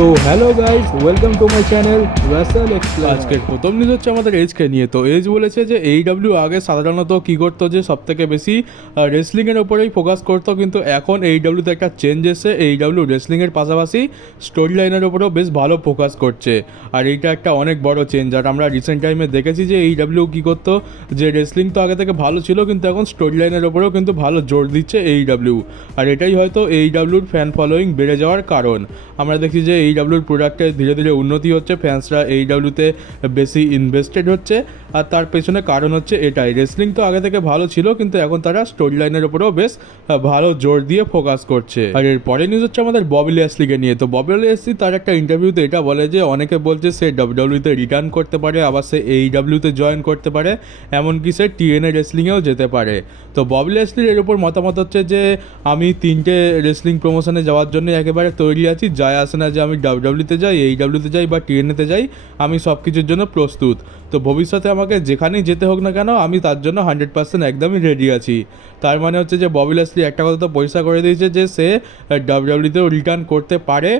তো hello guys, welcome to my channel Rasel explainer. আজকের প্রথম নিউজ হচ্ছে আমাদের এজকে নিয়ে। তো এজ বলেছে যে এইডব্লিউ আগে সাধারণত কী করতো, যে সব থেকে বেশি রেসলিংয়ের ওপরেই ফোকাস করতো, কিন্তু এখন এইডব্লিউতে একটা চেঞ্জ এসে এইডব্লিউ রেসলিংয়ের পাশাপাশি স্টোরি লাইনের ওপরেও বেশ ভালো ফোকাস করছে। আর এইটা একটা অনেক বড় চেঞ্জ। আর আমরা রিসেন্ট টাইমে দেখেছি যে এইডব্লিউ কী করতো, যে রেসলিং তো আগে থেকে ভালো ছিল, কিন্তু এখন স্টোরি লাইনের ওপরেও কিন্তু ভালো জোর দিচ্ছে এইডব্লিউ। আর এটাই হয়তো এইডব্লিউর ফ্যান ফলোয়িং বেড়ে যাওয়ার কারণ। আমরা দেখছি যে এইডব্লিউর প্রোডাক্টে ধীরে ধীরে উন্নতি হচ্ছে, ফ্যান্সরা এইডব্লিউতে বেশি ইনভেস্টেড হচ্ছে। আর তার পেছনে কারণ হচ্ছে এটাই, রেসলিং তো আগে থেকে ভালো ছিল, কিন্তু এখন তারা স্টোরি লাইনের ওপরেও বেশ ভালো জোর দিয়ে ফোকাস করছে। আর এর পরে নিউজ হচ্ছে আমাদের ববি ল্যাসলিকে নিয়ে। তো ববি ল্যাসলি তার একটা ইন্টারভিউতে এটা বলে যে অনেকে বলছে সে ডাব্লিউডব্লিউতে রিটার্ন করতে পারে, আবার সে এইডব্লিউতে জয়েন করতে পারে, এমনকি সে টিএনএ রেসলিংয়েও যেতে পারে। তো ববি ল্যাসলির এর উপর মতামত হচ্ছে যে আমি 3টে রেসলিং প্রমোশনে যাওয়ার জন্য একেবারে তৈরি আছি, যায় আসে না যে আমি ডাব্লিউডব্লিউতে যাই, এইডব্লিউতে যাই বা টিএনএতে যাই, আমি সব কিছুর জন্য প্রস্তুত। তো ভবিষ্যতে আমাকে যেখানেই যেতে হোক না কেন, আমি তার জন্য 100% একদমই রেডি আছি। তার মানে হচ্ছে যে ববি ল্যাসলি একটা কথা তো পরিষ্কার করে দিয়েছে যে সে ডাব্লিউডব্লিউতেও রিটার্ন করতে পারে,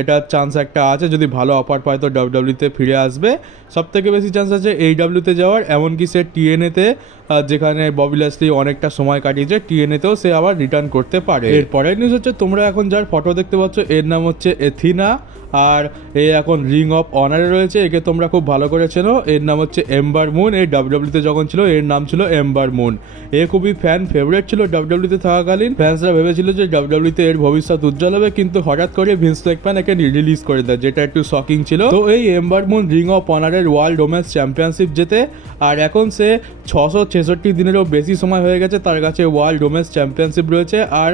এটার চান্স একটা আছে, যদি ভালো অফার পায় তো ডাব্লিউডব্লিউতে ফিরে আসবে। সব থেকে বেশি চান্স আছে এইডব্লিউতে যাওয়ার, এমনকি সে টিএনএতে, যেখানে ববি ল্যাসলি অনেকটা সময় কাটিয়েছে, টিএনএতেও সে আবার রিটার্ন করতে পারে। এরপরের নিউজ হচ্ছে তোমরা এখন যার ফটো দেখতে পাচ্ছ, এর নাম হচ্ছে এথিনা। আর এ এখন রিং অফ অনারে রয়েছে, একে তোমরা খুব ভালো করে চেনো। এর নাম হচ্ছে এম্বার মুন। এই ডাব্লিউডব্লিউতে যখন ছিল এর নাম ছিল এম্বার মুন। এ খুবই ফ্যান ফেভারিট ছিল ডাব্লিউডব্লিউতে থাকাকালীন। ফ্যান্সরা ভেবেছিল যে ডাব্লিউডব্লিউতে এর ভবিষ্যৎ উজ্জ্বল হবে, কিন্তু হঠাৎ করে ভিন্স ম্যাকম্যান একে রিলিজ করে দেয়, যেটা একটু শকিং ছিল। তো এই এম্বার মুন রিং অফ অনারের ওয়ার্ল্ড ওমেন্স চ্যাম্পিয়নশিপ জেতে। আর এখন সে 666 দিনেরও বেশি সময় হয়ে গেছে তার কাছে ওয়ার্ল্ড ওমেন্স চ্যাম্পিয়নশিপ রয়েছে। আর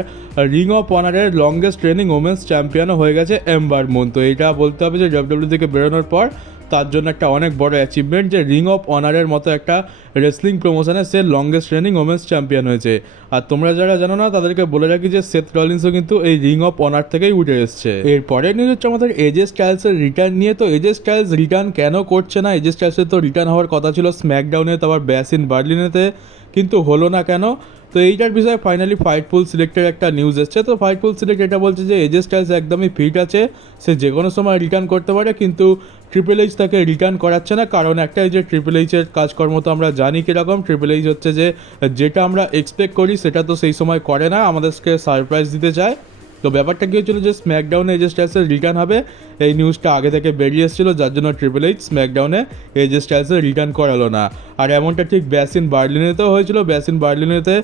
রিং অফ অনারের লংগেস্ট ট্রেনিং ওমেন্স চ্যাম্পিয়নও হয়ে গেছে এম্বার মুন। তো এটা বলতে হবে যে ডাব্লিউডব্লিউ থেকে বেরোনোর পর তার জন্য একটা অনেক বড় অ্যাচিভমেন্ট, যে রিং অফ অনারের মতো একটা রেসলিং প্রমোশনে সে লংগেস্ট ট্রেনিং ওমেন্স চ্যাম্পিয়ন হয়েছে। আর তোমরা যারা জানো না তাদেরকে বলে রাখি যে সেথ রলিন্সও কিন্তু এই রিং অফ অনার থেকেই উঠে এসছে। এরপরে নিউজ হচ্ছে আমাদের এজে স্টাইলসের রিটার্ন নিয়ে। তো এজে স্টাইলস রিটার্ন কেন করছে না? এজে স্টাইলসের তো রিটার্ন হওয়ার কথা ছিল স্ম্যাকডাউনে, তারপর ব্যাশ ইন বার্লিনেতে, কিন্তু হলো না কেন? তো এইটার বিষয়ে ফাইনালি ফাইটফুল সিলেক্টের একটা নিউজ এসছে। তো ফাইটফুল সিলেক্ট এটা বলছে যে এজে স্টাইলস একদমই ফিট আছে, সে যে কোনো সময় রিটার্ন করতে পারে, কিন্তু ট্রিপল এইচ তাকে রিটার্ন করাচ্ছে না। কারণ একটাই, যে ট্রিপল এইচের কাজকর্ম তো আমরা জানি কীরকম। ট্রিপল এইচ হচ্ছে যে যেটা আমরা এক্সপেক্ট করি সেটা তো সেই সময় করে না, আমাদেরকে সারপ্রাইজ দিতে চায়। তো ব্যাপারটা কী হচ্ছিলো যে স্ম্যাকডাউনে এজে স্টাইলসের রিটার্ন হবে, এই নিউজটা আগে থেকে বেরিয়ে এসেছিলো, যার জন্য ট্রিপল এইচ স্ম্যাকডাউনে এজে স্টাইলসের রিটার্ন করালো না। আর এমনটা ঠিক ব্যাশ ইন বার্লিনেতেও হয়েছিল। ব্যাশ ইন বার্লিনেতে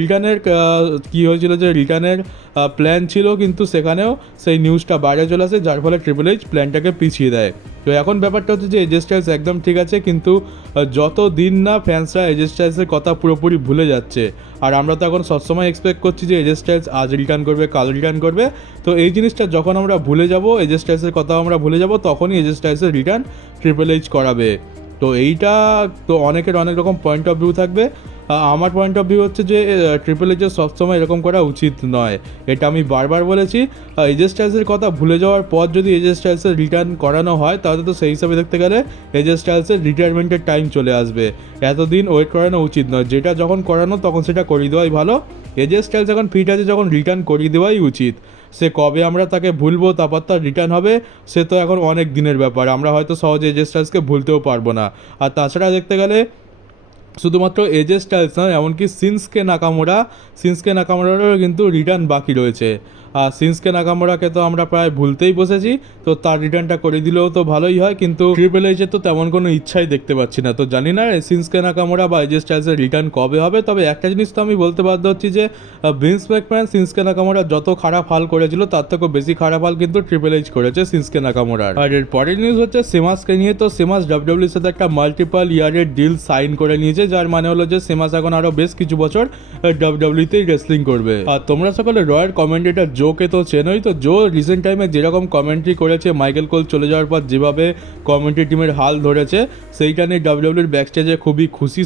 রিটার্নের কী হয়েছিল, যে রিটার্নের প্ল্যান ছিল, কিন্তু সেখানেও সেই নিউজটা বাইরে চলে আসে, যার ফলে ট্রিপল এইচ প্ল্যানটাকে পিছিয়ে দেয়। তো এখন ব্যাপারটা হচ্ছে যে এজে স্টাইলস একদম ঠিক আছে, কিন্তু যত দিন না ফ্যান্সরা এজে স্টাইলসের কথা পুরোপুরি ভুলে যাচ্ছে। আর আমরা তো এখন সবসময় এক্সপেক্ট করছি যে এজে স্টাইলস আজ রিটার্ন করবে, কাল রিটার্ন করবে। তো এই জিনিসটা যখন আমরা ভুলে যাব, এজে স্টাইলসের কথা আমরা ভুলে যাব, তখনই এজে স্টাইলসের রিটার্ন ট্রিপল এইচ করাবে। তো এইটা তো অনেকের অনেক রকম পয়েন্ট অফ ভিউ থাকবে। আমার পয়েন্ট অফ ভিউ হচ্ছে যে ট্রিপল এইচের সবসময় এরকম করা উচিত নয়, এটা আমি বারবার বলেছি। এজে স্টাইলসের কথা ভুলে যাওয়ার পর যদি এজে স্টাইলসের রিটার্ন করানো হয়, তাহলে তো সেই হিসাবে দেখতে গেলে এজে স্টাইলসের রিটায়ারমেন্টের টাইম চলে আসবে। এতদিন ওয়েট করানো উচিত নয়, যেটা যখন করানো তখন সেটা করিয়ে দেওয়াই ভালো। এজে স্টাইলস এখন ফিট আছে, যখন রিটার্ন করিয়ে দেওয়াই উচিত। সে কবে আমরা তাকে ভুলবো, তারপর তার রিটার্ন হবে, সে তো এখন অনেক দিনের ব্যাপার। আমরা হয়তো সহজে এজে স্টাইলসকে ভুলতেও পারবো না। আর তাছাড়া দেখতে গেলে শুধুমাত্র এজে স্টাইলস নয়, এমনকি শিনস্কে নাকামোরারও কিন্তু রিটার্ন বাকি রয়েছে। আর শিনস্কে নাকামোরাকে তো আমরা প্রায় ভুলতেই বসেছি, তো তার রিটার্নটা করে দিলেও তো ভালোই হয়, কিন্তু ট্রিপল এইচের তো তেমন কোনো ইচ্ছাই দেখতে পাচ্ছি না। তো জানি না শিনস্কে নাকামোরা বা এজে স্টাইলসের রিটার্ন কবে হবে। তবে একটা জিনিস তো আমি বলতে বাধ্য হচ্ছি যে ভিন্স ম্যাকম্যান শিনস্কে নাকামোরা যত খারাপ হাল করেছিল, তার থেকেও বেশি খারাপ হাল কিন্তু ট্রিপল এইচ করেছে শিনস্কে নাকামোরার। আর এর পরের নিউজ হচ্ছে সেমাসকে নিয়ে। তো সেমাস ডাব্লিউডব্লিউর সাথে একটা মাল্টিপল ইয়ারের ডিল সাইন করে নিয়েছে, যার মানে হলো যে সেমাস এখন আরও বেশ কিছু বছর ডাব্লিউডব্লিউতেই রেসলিং করবে। আর তোমরা সকলে রয়্যাল কমেন্টেটর জোকে তো চেনোই। তো জো রিসেন্ট টাইমে যেরকম কমেন্ট্রি করেছে, মাইকেল কোল চলে যাওয়ার পর যেভাবে কমেন্ট্রি টিমের হাল ধরেছে, সেইটা নিয়ে ডাব্লিউডব্লিউর ব্যাকস্টেজে খুবই খুশি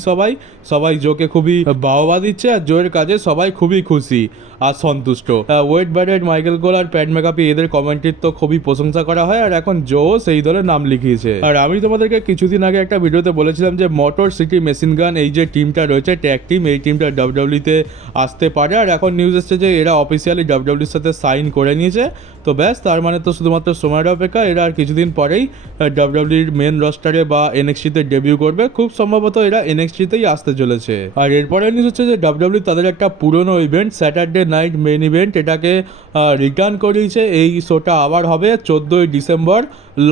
সবাই জোকে খুবই বাহবা দিচ্ছে, আর জোয়ের কাজে সবাই খুবই খুশি। আর সন্তুষ্ট। ওয়েড ব্যারেট, মাইকেল কোল আর প্যাট ম্যাকাফি এদের কমেন্ট্রির তো খুবই প্রশংসা করা হয়, আর এখন জো সেই দলে নাম লিখিয়েছে। আর আমি তোমাদেরকে কিছুদিন আগে একটা ভিডিওতে বলেছিলাম যে মোটর সিটি মেশিন গান এই যে টিমটা রয়েছে ট্যাগ টিম, এই টিমটা ডাব্লিউডাব্লিউতে আসতে পারে। আর এখন নিউজ এসছে যে এরা অফিসিয়ালি ডাব্লিউডাব্লিউর সাথে সাইন করে নিয়েছে। তো ব্যাস, তার মানে তো শুধুমাত্র সময়ের অপেক্ষা, এরা আর কিছুদিন পরেই ডাব্লিউডাব্লিউর মেন রস্টারে বা এনএক্সটিতে ডেবিউ করবে। খুব সম্ভবত এরা এনএক্সটিতেই আসতে চলেছে। আর এরপরে নিউজ হচ্ছে যে ডাব্লিউডাব্লিউ তাদের একটা পুরনো event Saturday night main event এটাকে রিটার্ন করিয়েছে। এই শোটা আবার হবে 14ই ডিসেম্বর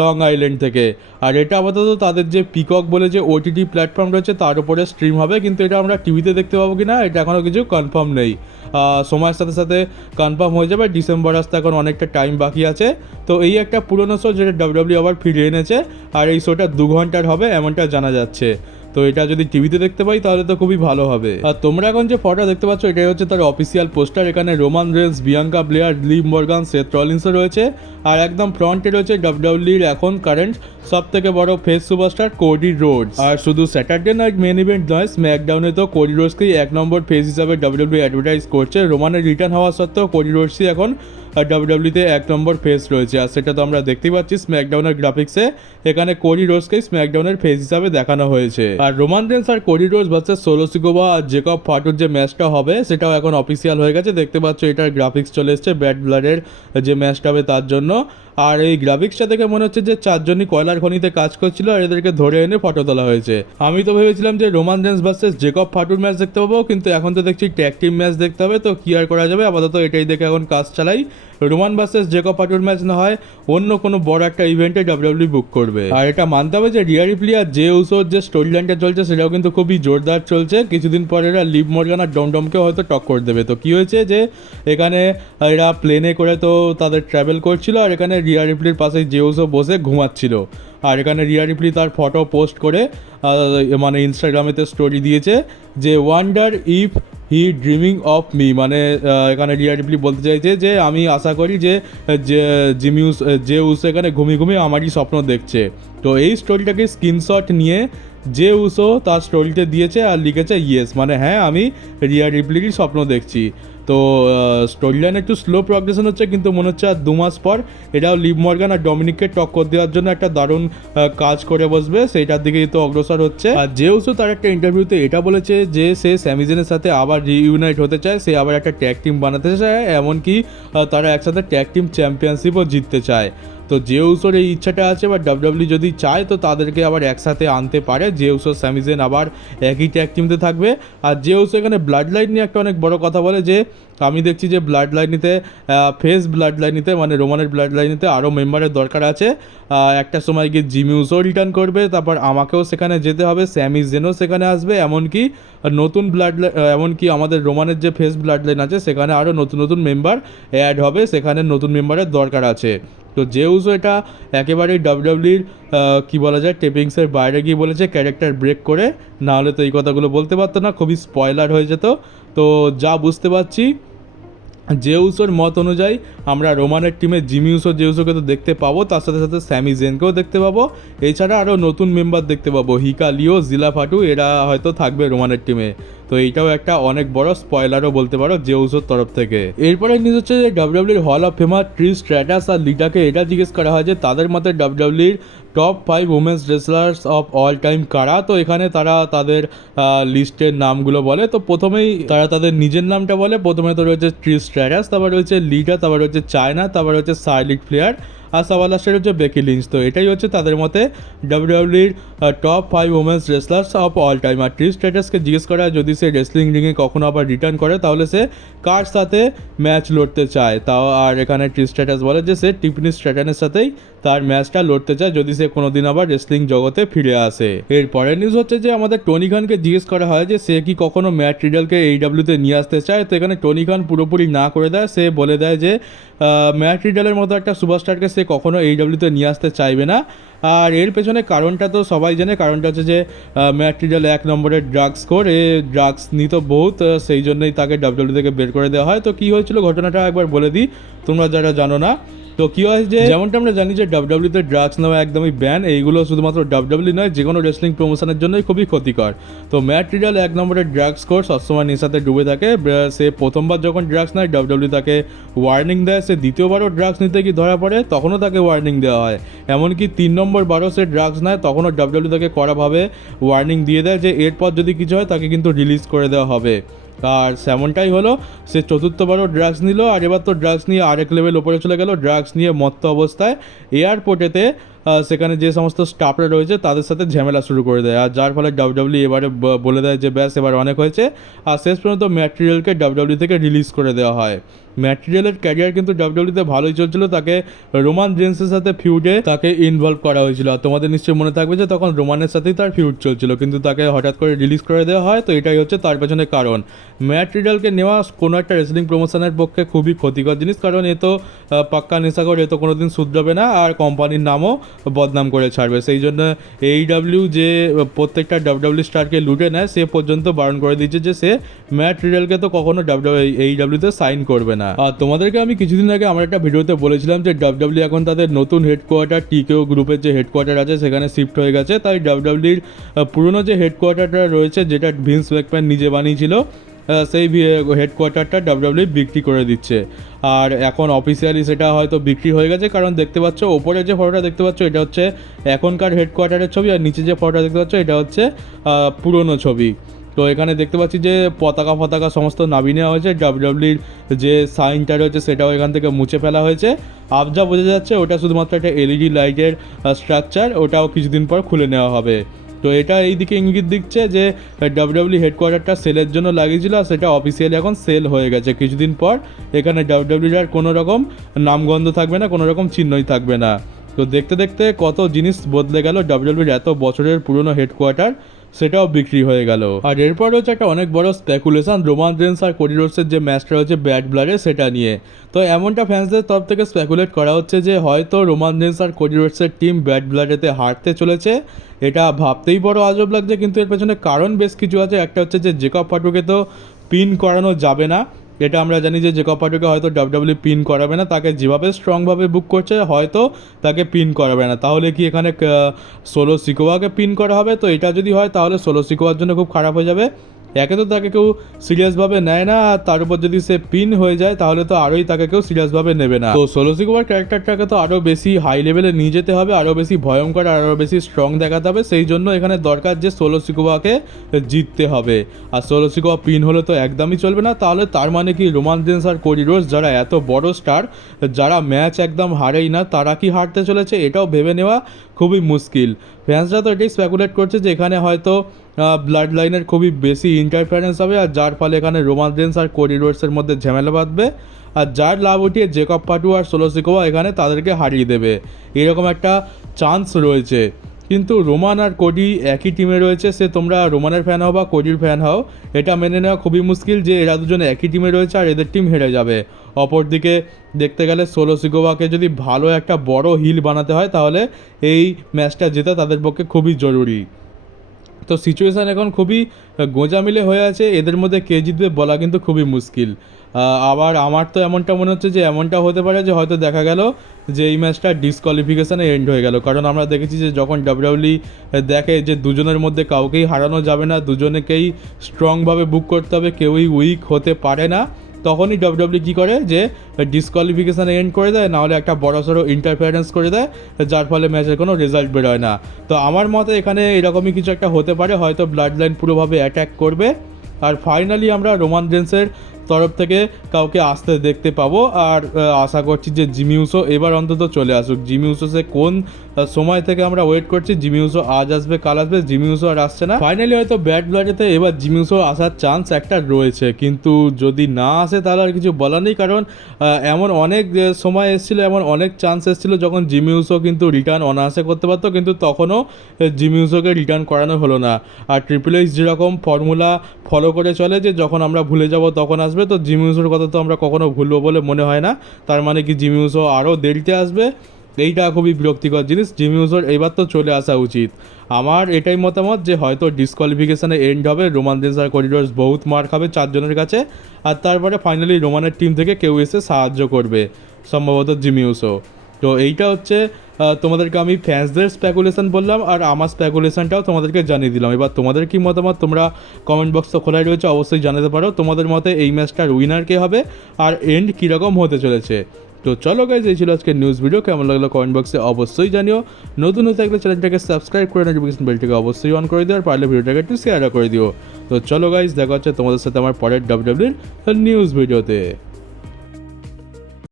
লং আইল্যান্ড থেকে। আর এটা আপাতত তাদের যে পিকক বলে যে ওটিটি প্ল্যাটফর্ম রয়েছে তার উপরে স্ট্রিম হবে, কিন্তু এটা আমরা টিভিতে দেখতে পাবো কি না এটা এখনও কিছু কনফার্ম নেই। সময়ের সাথে সাথে কনফার্ম হয়ে যাবে। ডিসেম্বর আসতে এখন অনেকটা টাইম বাকি আছে। তো এই একটা পুরনো শো যেটা ডাব্লিউডাব্লিউ আবার ফিরিয়ে এনেছে, আর এই শোটা 2 ঘন্টার হবে এমনটা জানা যাচ্ছে। তো এটা যদি টিভিতে দেখতে পাই তাহলে তো খুবই ভালো হবে। আর তোমরা এখন যে ফটোটা দেখতে পাচ্ছ এটাই হচ্ছে তার অফিসিয়াল পোস্টার। এখানে Roman Reigns, Bianca Belair, Liv Morgan, Seth রলিন্সও রয়েছে। আর একদম ফ্রন্টে রয়েছে ডাব্লিউডাব্লিউর এখন কারেন্ট সব থেকে বড় ফেস সুপারস্টার কোডি রোডস। আর শুধু স্যাটারডে নাইট মেন ইভেন্ট নয়, স্ম্যাকডাউনে তো কোডি রোডসকেই 1 নম্বর ফেস হিসাবে ডাব্লিউডাব্লিউ অ্যাডভার্টাইজ করছে। রোমানের রিটার্ন হওয়া সত্ত্বেও কোডি রোডসই এখন ডাব্লিউডাব্লিউতে 1 নম্বর ফেস রয়েছে। আর সেটা তো আমরা দেখতেই পাচ্ছি স্ম্যাকডাউনের গ্রাফিক্সে, এখানে কোডি রোডসকেই স্ম্যাকডাউনের ফেস হিসাবে দেখানো হয়েছে। আর রোমান রেন্স আর কোডি রোডস ভার্সেস সোলো সিকোভা আর জেকব ফাটুর যে ম্যাচটা হবে সেটাও এখন অফিসিয়াল হয়ে গেছে। দেখতে পাচ্ছ এটার গ্রাফিক্স চলে এসছে ব্যাড ব্লাডের যে ম্যাচটা হবে তার জন্য। আর এই গ্রাফিক্সটা দেখে মনে হচ্ছে যে 4 জনই কয়লার খনিতে কাজ করছিল আর এদেরকে ধরে এনে ফটো তোলা হয়েছে। আমি তো ভেবেছিলাম যে রোমান রেন্স ভার্সেস জেকব ফাটুর ম্যাচ দেখতে পাবো, কিন্তু এখন তো দেখছি ট্যাগ টিম ম্যাচ দেখতে হবে। তো কি আর করা যাবে, আপাতত এটাই দেখে এখন কাজ চালাই। রোমান ভার্সেস জেকব ফাটুর ম্যাচ না হয় অন্য কোনো বড় একটা ইভেন্টে ডাব্লিউডাব্লিউ বুক করবে। আর এটা মানতে হবে যে রিয়া রিপ্লি আর জে উসোর যে স্টোরি লাইনটা চলছে সেটাও কিন্তু খুবই জোরদার চলছে। কিছুদিন পর এরা লিভ মর্গান আর ডমডমকেও হয়তো টক্কর দেবে। তো কি হয়েছে যে এখানে এরা প্লেনে করে তো তাদের ট্রাভেল করছিল, আর এখানে রিয়া রিপ্লির পাশে জে উসো বসে ঘুমাচ্ছিল। আর এখানে রিয়া রিপ্লি তার ফটো পোস্ট করে মানে ইনস্টাগ্রামেতে স্টোরি দিয়েছে যে wonder if he dreaming of me, মানে এখানে রিয়া রিপ্লি বলতে চাইছে যে আমি আশা করি যে জে উসো এখানে ঘুমিয়ে ঘুমিয়ে আমারই স্বপ্ন দেখছে। তো এই স্টোরিটাকে স্ক্রিনশট নিয়ে জে উসো তার স্টোরিতে দিয়েছে আর লিখেছে ইয়েস, মানে হ্যাঁ আমি রিয়া রিপ্লিরই স্বপ্ন দেখছি। তো স্টোরি লাইন একটু স্লো প্রগ্রেশন হচ্ছে, কিন্তু মনে হচ্ছে আর 2 মাস পর এটাও লিভ মর্গান আর ডমিনিককে টক্কর দেওয়ার জন্য একটা দারুণ কাজ করে বসবে, সেইটার দিকেই তো অগ্রসর হচ্ছে। আর জে উসো তার একটা ইন্টারভিউতে এটা বলেছে যে সে স্যামিজেনের সাথে আবার রিইউনাইট হতে চায়, সে আবার একটা ট্যাগ টিম বানাতে চায়, এমনকি তারা একসাথে ট্যাগ টিম চ্যাম্পিয়নশিপও জিততে চায়। তো জে উসোর এই ইচ্ছাটা আছে, বা ডাব্লিউডাব্লিউ যদি চায় তো তাদেরকে আবার একসাথে আনতে পারে। জে উসো স্যামিজেন আবার একই ট্যাগ টিমতে থাকবে। আর জে উসো এখানে ব্লাড লাইন নিয়ে একটা অনেক বড় কথা বলে যে আমি দেখছি যে ব্লাড লাইনিতে ফেস ব্লাড লাইনিতে মানে রোমানের ব্লাড লাইনিতে আরও মেম্বারের দরকার আছে। একটা সময় গিয়ে জিমি উসো রিটার্ন করবে, তারপর আমাকেও সেখানে যেতে হবে, স্যামি জেনও সেখানে আসবে, এমনকি নতুন এমনকি আমাদের রোমানের যে ফেস ব্লাড লাইন আছে সেখানে আরও নতুন নতুন মেম্বার অ্যাড হবে, সেখানে নতুন মেম্বারের দরকার আছে। তো জে উসো এটা একেবারেই ডাব্লিউডাব্লিউর কী বলা যায় টেপিংসের বাইরে গিয়ে বলেছে ক্যারেক্টার ব্রেক করে, না হলে তো এই কথাগুলো বলতে পারতো না, খুবই স্পয়লার হয়ে যেত। তো যা বুঝতে পারছি জে উসোর মত অনুযায়ী আমরা রোমানের টিমে জিমি উসো জে উসোকে তো দেখতে পাবো, তার সাথে সাথে স্যামি জেনকেও দেখতে পাবো, এছাড়া আরও নতুন মেম্বার দেখতে পাবো, হিকা লিও, জিলা ফাটু, এরা হয়তো থাকবে রোমানের টিমে। তো এইটাও একটা অনেক বড় স্পয়লারও বলতে পারো জে উসোর তরফ থেকে। এরপরে নিউজ হচ্ছে যে ডাব্লিউডাব্লিউর হল অফ ফেমার ট্রিশ স্ট্র্যাটাস আর লিটাকে এটা জিজ্ঞেস করা হয় যে তাদের মতে ডাব্লিউডাব্লিউর top 5 women's wrestlers of all time কারা। তো এখানে তারা তাদের লিস্টের নামগুলো বলে। তো প্রথমেই তারা তাদের নিজের নামটা বলে। প্রথমে তো রয়েছে ট্রিশ স্ট্র্যাটাস, তারপর রয়েছে লিডা, তারপর রয়েছে চায়না, তারপর রয়েছে শার্লেট ফ্লেয়ার, আর সবার লাস্টে হচ্ছে বেকি লিঞ্চ। তো এটাই হচ্ছে তাদের মতে ডাব্লিউডাব্লিউর top 5 women's wrestlers of all time. আর ট্রিশ স্ট্র্যাটাসকে জিজ্ঞেস করা যদি সে রেসলিং রিংয়ে কখনো আবার রিটার্ন করে তাহলে সে কার সাথে ম্যাচ লড়তে চায়। তাও আর এখানে ট্রিশ স্ট্র্যাটাস বলে যে সে টিফনি স্ট্র্যাটনের সাথেই তার ম্যাচটা লড়তে চায় যদি সে কোনোদিন আবার রেসলিং জগতে ফিরে আসে। এরপরের নিউজ হচ্ছে যে আমাদের টনি খানকে জিজ্ঞেস করা হয় যে সে কি কখনো ম্যাট রিডলকে এইডাব্লিউতে নিয়ে আসতে চায়। তো এখানে টনি খান পুরোপুরি না করে দেয়, সে বলে দেয় যে ম্যাট রিডলের মতো একটা সুপারস্টারকে সে কখনো এইডাব্লিউতে নিয়ে আসতে চাইবে না। আর এর পেছনে কারণটা তো সবাই জানে, কারণটা হচ্ছে যে ম্যাট রিডল 1 নম্বরের ড্রাগস কোর, এ ড্রাগস নিত বহুত, সেই জন্যই তাকে ডাব্লিউডাব্লিউ থেকে বের করে দেওয়া হয়। তো কী হয়েছিল ঘটনাটা একবার বলে দিই তোমরা যারা জানো না। তো কী হয় যে যেমনটা আমরা জানি যে ডাব্লিউডাব্লিউতে ড্রাগস নেওয়া একদমই ব্যান, এইগুলো শুধুমাত্র ডাব্লিউডাব্লিউ নয়, যে কোনো রেসলিং প্রমোশনের জন্যই খুবই ক্ষতিকর। তো ম্যাট রিডল 1 নম্বরের ড্রাগস কোর সবসময় নেশাতে ডুবে থাকে। সে প্রথমবার যখন ড্রাগস নেয় ডাব্লিউডাব্লিউ তাকে ওয়ার্নিং দেয়, সে দ্বিতীয়বারও ড্রাগস নিতে গিয়ে ধরা পড়ে তখনও তাকে ওয়ার্নিং দেওয়া হয়। এমনকি 3 নম্বর বারও সে ড্রাগস নেয় তখনও ডাব্লিউডাব্লিউ তাকে কড়াভাবে ওয়ার্নিং দিয়ে দেয় যে এরপর যদি কিছু হয় তাকে কিন্তু রিলিজ করে দেওয়া হবে। আর সেমনটাই হলো, সে চতুর্থবারও ড্রাগস নিল, আর এবার তো ড্রাগস নিয়ে আরেক লেভেল ওপরে চলে গেল। ড্রাগস নিয়ে মত্ত অবস্থায় এয়ারপোর্টেতে সেখানে যে সমস্ত স্টাফরা রয়েছে তাদের সাথে ঝামেলা শুরু করে দেয়, আর যার ফলে ডাব্লিউডাব্লিউ এবারে বলে দেয় যে ব্যাস এবার অনেক হয়েছে, আর শেষ পর্যন্ত ম্যাট রিডলকে ডাব্লিউডাব্লিউ থেকে রিলিজ করে দেওয়া হয়। ম্যাট রিডলের ক্যারিয়ার কিন্তু ডাব্লিউডাব্লিউতে ভালোই চলছিল, তাকে রোমান রেন্সের সাথে ফিউডে তাকে ইনভলভ করা হয়েছিল। আর তোমাদের নিশ্চয়ই মনে থাকবে যে তখন রোমানের সাথেই তার ফিউড চলছিল, কিন্তু তাকে হঠাৎ করে রিলিজ করে দেওয়া হয়। তো এটাই হচ্ছে তার পেছনে কারণ। ম্যাট রিডলকে নেওয়া কোনো একটা রেসলিং প্রমোশনের পক্ষে খুবই ক্ষতিকর জিনিস, কারণ এ তো পাক্কা নেশাখোর, এ তো কোনোদিন শুধরাবে না, আর কোম্পানির নামও বদনাম করে ছাড়বে। সেই জন্য এইডাব্লিউ যে প্রত্যেকটা ডাব্লিউডাব্লিউ স্টারকে লুটে নেয় সে পর্যন্ত বারণ করে দিচ্ছে যে সে ম্যাট রিডলকে তো কখনো এইডাব্লিউতে সাইন করবে না। আর তোমাদেরকে আমি কিছুদিন আগে আমার একটা ভিডিওতে বলেছিলাম যে ডাব্লিউডাব্লিউ এখন তাদের নতুন হেডকোয়ার্টার টিকেও গ্রুপের যে হেডকোয়ার্টার আছে সেখানে শিফট হয়ে গেছে, তাই ডাব্লিউডাব্লিউর পুরনো যে হেডকোয়ার্টারটা রয়েছে যেটা ভিন্স ম্যাকম্যান নিজে বানিয়েছিল সেই হেডকোয়ার্টারটা ডাব্লিউডাব্লিউ বিক্রি করে দিচ্ছে। আর এখন অফিসিয়ালি সেটা হয়তো বিক্রি হয়ে গেছে, কারণ দেখতে পাচ্ছ ওপরে যে ফটোটা দেখতে পাচ্ছ এটা হচ্ছে এখনকার হেডকোয়ার্টারের ছবি, আর নিচে যে ফটোটা দেখতে পাচ্ছ এটা হচ্ছে পুরনো ছবি। তো এখানে দেখতে পাচ্ছি যে পতাকা সমস্ত নামিয়ে নেওয়া হয়েছে, ডাব্লিউডাব্লিউর যে সাইনটা রয়েছে সেটাও এখান থেকে মুছে ফেলা হয়েছে। যা বোঝা যাচ্ছে ওটা শুধুমাত্র একটা এলইডি লাইটের স্ট্রাকচার, ওটাও কিছুদিন পর খুলে নেওয়া হবে। তো এটা এই দিকে ইঙ্গিত দিচ্ছে যে ডাব্লিউডাব্লিউ হেডকোয়ার্টারটা সেলের জন্য লাগিয়েছিল, আর সেটা অফিসিয়ালি এখন সেল হয়ে গেছে। কিছুদিন পর এখানে ডাব্লিউডাব্লিউর আর কোনো রকম নামগন্ধ থাকবে না, কোনো রকম চিহ্নই থাকবে না। তো দেখতে দেখতে কত জিনিস বদলে গেল, ডাব্লিউডাব্লিউর এত বছরের পুরনো হেডকোয়ার্টার সেটাও বিক্রি হয়ে গেল। আর এরপর হচ্ছে একটা অনেক বড় স্পেকুলেশন রোমান রেন্স আর কোডি রোডসের যে ম্যাচটা রয়েছে ব্যাড ব্লাডে সেটা নিয়ে। তো এমনটা ফ্যান্সদের তরফ থেকে স্পেকুলেট করা হচ্ছে যে হয়তো রোমান রেন্স আর কোডি রোডসের টিম ব্যাড ব্লাডেতে হারতে চলেছে। এটা ভাবতেই বড় আজব লাগছে, কিন্তু এর পেছনে কারণ বেশ কিছু আছে। একটা হচ্ছে যে জেকব ফাটুকে তো পিন করানো যাবে না, এটা আমরা জানি যে জেকব ফাটুকে হয়তো ডাব্লিউডাব্লিউ পিন করাবে না, তাকে যেভাবে স্ট্রংভাবে বুক করছে হয়তো তাকে পিন করাবে না। তাহলে কি এখানে সোলো সিকোয়াকে পিন করা হবে? তো এটা যদি হয় তাহলে সোলো সিকোয়ার জন্য খুব খারাপ হয়ে যাবে। একে তো তাকে কেউ সিরিয়াসভাবে নেয় না, আর তার উপর যদি সে পিন হয়ে যায় তাহলে তো আরোই তাকে কেউ সিরিয়াসভাবে নেবে না। তো সোলো সিকোয়ার ক্যারেক্টারটাকে তো আরও বেশি হাই লেভেলে নিয়ে যেতে হবে, আরও বেশি ভয়ঙ্কর, আরও বেশি স্ট্রং দেখাতে হবে। সেই জন্য এখানে দরকার যে সোলো সিকোয়াকে জিততে হবে। আর সোলো সিকোয়া পিন হলে তো একদমই চলবে না। তাহলে তার মানে কি রোমান রেন্স আর কোডি রোডস যারা এত বড় স্টার, যারা ম্যাচ একদম হারেই না, তারা কি হারতে চলেছে? এটাও ভেবে নেওয়া খুবই মুশকিল। ফ্যান্সরা তো এটাই স্পেকুলেট করছে যে এখানে হয়তো ব্লাড লাইনের খুবই বেশি ইন্টারফারেন্স হবে, আর যার ফলে এখানে রোমান রেন্স আর কোডি রোডসের মধ্যে ঝামেলা বাঁধবে, আর যার লাভ উঠিয়ে জেকব ফাটু আর সোলো সিকোয়া এখানে তাদেরকে হারিয়ে দেবে, এরকম একটা চান্স রয়েছে। কিন্তু রোমান আর কোডি একই টিমে রয়েছে, সে তোমরা রোমানের ফ্যান হও বা কোডির ফ্যান হও, এটা মেনে নেওয়া খুবই মুশকিল যে এরা দুজনে একই টিমে রয়েছে আর এদের টিম হেরে যাবে। অপরদিকে দেখতে গেলে সোলো সিকোয়াকে যদি ভালো একটা বড় হিল বানাতে হয় তাহলে এই ম্যাচটা জেতা তাদের পক্ষে খুবই জরুরি। তো সিচুয়েশান এখন খুবই গোঁজামিলে হয়ে আছে, এদের মধ্যে কে জিতবে বলা কিন্তু খুবই মুশকিল। আবার আমার তো এমনটা মনে হচ্ছে যে এমনটা হতে পারে যে হয়তো দেখা গেল যে এই ম্যাচটা ডিসকোয়ালিফিকেশানে এন্ড হয়ে গেল, কারণ আমরা দেখেছি যে যখন ডাব্লিউডাব্লিউ দেখে যে দুজনের মধ্যে কাউকেই হারানো যাবে না, দুজনেকেই স্ট্রংভাবে বুক করতে হবে, কেউই উইক হতে পারে না, তখনই ডাব্লিউডাব্লিউ কী করে যে ডিসকোয়ালিফিকেশানে এন্ড করে দেয়, নাহলে একটা বড়সড় ইন্টারফারেন্স করে দেয়, যার ফলে ম্যাচের কোনো রেজাল্ট বেরোয় না। তো আমার মতে এখানে এরকমই কিছু একটা হতে পারে, হয়তো ব্লাড লাইন পুরোভাবে অ্যাট্যাক করবে, আর ফাইনালি আমরা রোমান রেন্সের তরফ থেকে কাউকে আসতে দেখতে পাবো। আর আশা করছি যে জিমি উসো এবার অন্তত চলে আসুক। জিমি উসো সে কোন সময় থেকে আমরা ওয়েট করছি, জিমি উসো আজ আসবে কাল আসবে, জিমি উসো আর আসছে না। ফাইনালি হয়তো ব্যাড ব্লাডেতে এবার জিমি উসো আসার চান্স একটা রয়েছে, কিন্তু যদি না আসে তাহলে আর কিছু বলার নেই, কারণ এমন অনেক সময় এসেছিলো, এমন অনেক চান্স এসেছিলো যখন জিমি উসো কিন্তু রিটার্ন অনায়াসে করতে পারতো, কিন্তু তখনও জিমি উসোকে রিটার্ন করানো হলো না। আর ট্রিপল এইচ যেরকম ফর্মুলা ফলো করে চলে যে যখন আমরা ভুলে যাব তখন আসবে, তো জিমি উসোর কথা তো আমরা কখনো ভুলবো বলে মনে হয় না। তার মানে কি জিমি উসো আরও দেরিতে আসবে, এইটা খুবই বিরক্তিকর জিনিস। জিমি উসোর এবার তো চলে আসা উচিত। আমার এটাই মতামত যে হয়তো ডিসকোয়ালিফিকেশানে এন্ড হবে, রোমান রেন্স আর কোডি রোডস বহুত মার খাবে চারজনের কাছে, আর তারপরে ফাইনালি রোমানের টিম থেকে কেউ এসে সাহায্য করবে। সম্ভবত জিমি উসো। তো এইটা হচ্ছে তোমাদেরকে আমি ফ্যান্সদের স্পেকুলেশন বললাম, আর আমার স্পেকুলেশনটাও তোমাদেরকে জানিয়ে দিলাম। এবার তোমাদের কি মতামত, তোমরা কমেন্ট বক্স তো খোলাই রয়েছে, অবশ্যই জানাতে পারো তোমাদের মতে এই ম্যাচটার উইনার কে হবে আর এন্ড কীরকম হতে চলেছে। তো চলো গাইজ, এই ছিল আজকের নিউজ ভিডিও। কেমন লাগলো কমেন্ট বক্সে অবশ্যই জানিও। নতুন হয়ে থাকলে চ্যানেলটাকে সাবস্ক্রাইব করে নোটিফিকেশন বেলটাকে অবশ্যই অন করে দিও, আর পারলে ভিডিওটাকে একটু শেয়ারও করে দিও। তো চলো গাইজ, দেখা হচ্ছে তোমাদের সাথে আমার পরের ডাব্লিউডাব্লিউর নিউজ ভিডিওতে।